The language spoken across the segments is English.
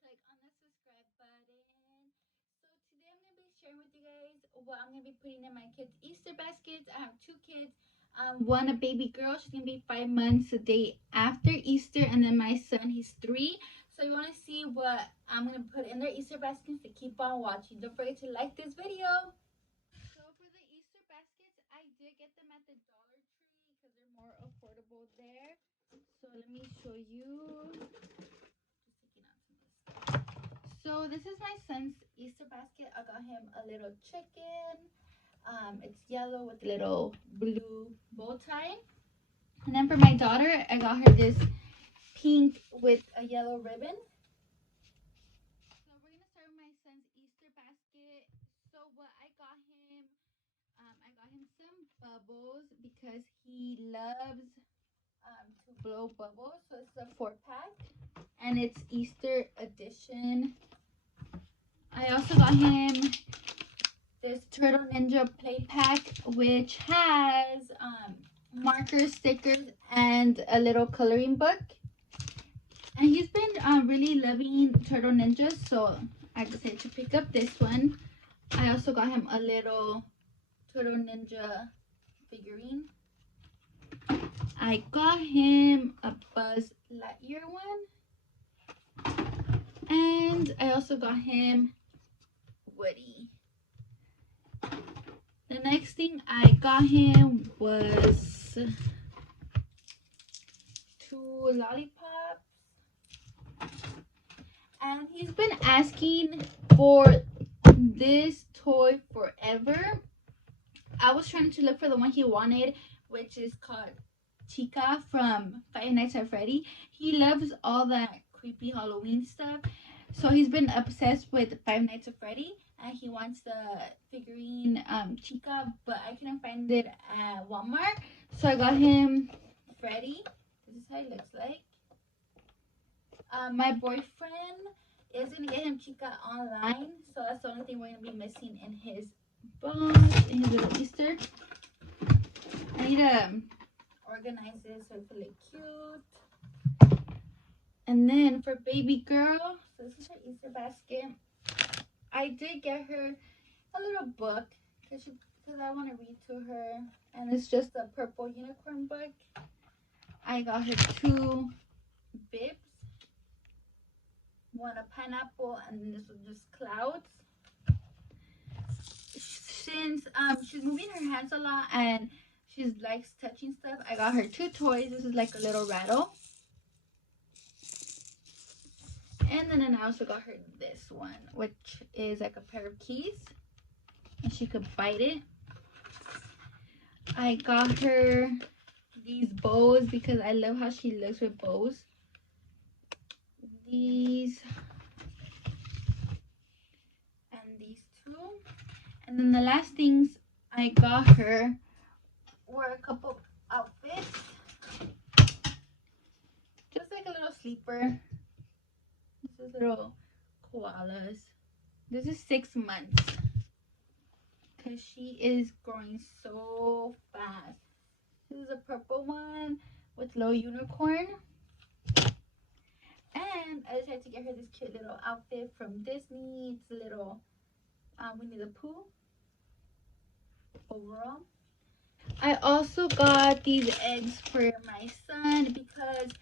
click on the subscribe button. So today I'm going to be sharing with you guys what I'm going to be putting in my kids' Easter baskets. I have two kids. One a baby girl. She's going to be 5 months the day after Easter. And then my son, he's 3. So you want to see what I'm going to put in their Easter baskets, to keep on watching. Don't forget to like this video. So for the Easter baskets, I did get them at the Dollar Tree because they're more affordable there. So let me show you. So this is my son's Easter basket. I got him a little chicken. It's yellow with a little blue bow tie. And then for my daughter, I got her this pink with a yellow ribbon. So we're gonna start with my son's Easter basket. So what I got him some bubbles because he loves to blow bubbles. So it's a 4-pack, and it's Easter edition. I also got him this Turtle Ninja play pack, which has markers, stickers, and a little coloring book. And he's been really loving Turtle Ninjas, so I decided to pick up this one. I also got him a little Turtle Ninja figurine. I got him a Buzz Lightyear one. And I also got him Woody. The next thing I got him was 2 lollipops. And he's been asking for this toy forever. I was trying to look for the one he wanted, which is called Chica from Five Nights at Freddy. He loves all that creepy Halloween stuff. So he's been obsessed with Five Nights at Freddy, and he wants the figurine Chica, but I couldn't find it at Walmart. So I got him Freddy. This is how he looks like. My boyfriend is going to get him Chica online, so that's the only thing we're going to be missing in his box, in his little Easter. I need to organize this so it's really cute. And then for baby girl, so this is her Easter basket. I did get her a little book because I want to read to her, and it's just a purple unicorn book. I got her 2 bibs, one a pineapple, and this was just clouds. Since she's moving her hands a lot and she likes touching stuff, I got her 2 toys. This is like a little rattle. And then I also got her this one, which is like a pair of keys, and she could bite it. I got her these bows because I love how she looks with bows. These and these 2. And then the last things I got her were a couple outfits. Just like a little sleeper. This is little koalas. This is 6 months. Because she is growing so fast. This is a purple one with little unicorn. And I decided to get her this cute little outfit from Disney. It's a little Winnie the Pooh overall. I also got these eggs for my son because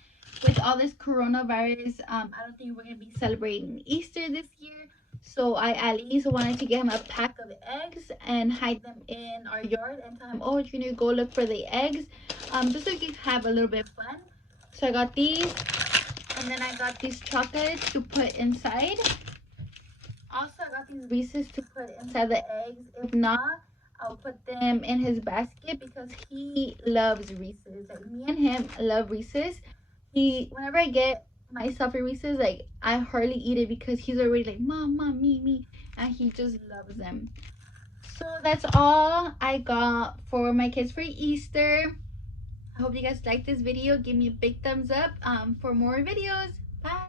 with all this coronavirus, I don't think we're going to be celebrating Easter this year. So I at least wanted to get him a pack of eggs and hide them in our yard and tell him, oh, you're going to go look for the eggs, just so we can have a little bit of fun. So I got these, and then I got these chocolates to put inside. Also, I got these Reese's to put inside the eggs. If not, I'll put them in his basket because he loves Reese's. Like, me and him love Reese's. Whenever I get myself a Reese's, like, I hardly eat it because he's already like, mom, me, and he just loves them. So that's all I got for my kids for Easter. I hope you guys liked this video. Give me a big thumbs up for more videos. Bye.